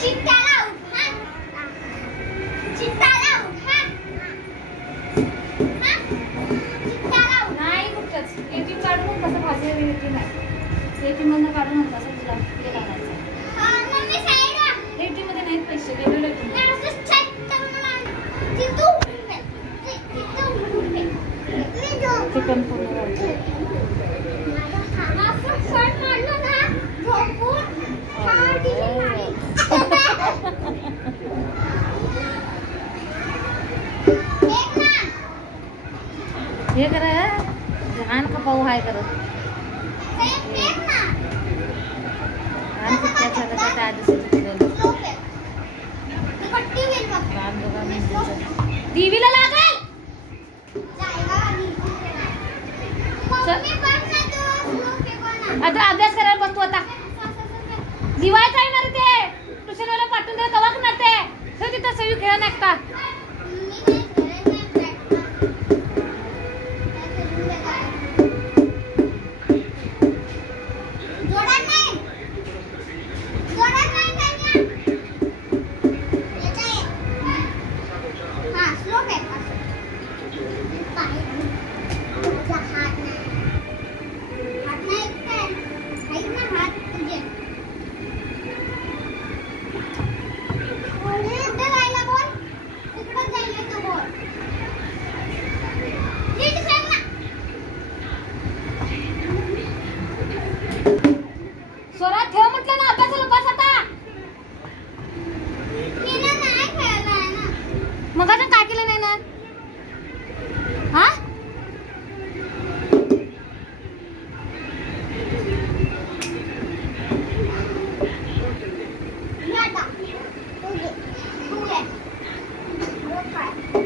चिट्ट्याला उठा, चिट्ट्याला उठा, चिट्ट्याला उठा. नाही कुठंच एटीएम काढून कसं भाजी वेगळी नाही एटीएम मधनं काढून कसं तुला हे लागायचं मम्मी साईड एटीएम मध्ये नाहीत पैसे वेगळे चिकन पूर्ण हे कर घाण का पाऊ हाय करत घाण सुट्ट्या झालं त्या दिवशी टीव्हीला लागल आता अभ्यास करायला बसतो आता दिवाळीचा आहे ना रे ते ट्युशनवाला पाठवून दे कवा करणार ते तिथं सगळी खेळ नागता स्वरा ठेव म्हटलं ना अभ्यासाला बस आता मग आता काय केलं नाही ना हा Nada.